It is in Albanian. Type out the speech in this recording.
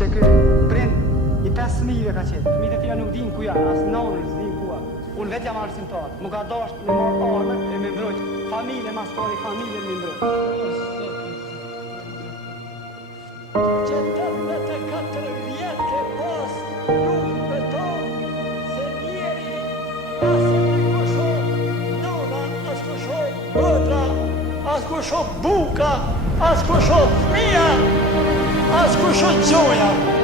që ky prind i 5 fëmijëve ka qenë. Fëmijët e tjerë nuk dinë ku janë, as nonën s'dinë ku janë. Unë vetë jam arsimtar. Më ka dashur me marrë armë e me mbrojt familjen mas pari, familjen me mbrojt. Që 84 vjetë ke pas nuk beton se njeri as e kusho nona, as kusho bëtra, as kusho buka, as kusho fëmija, as kusho gjoja.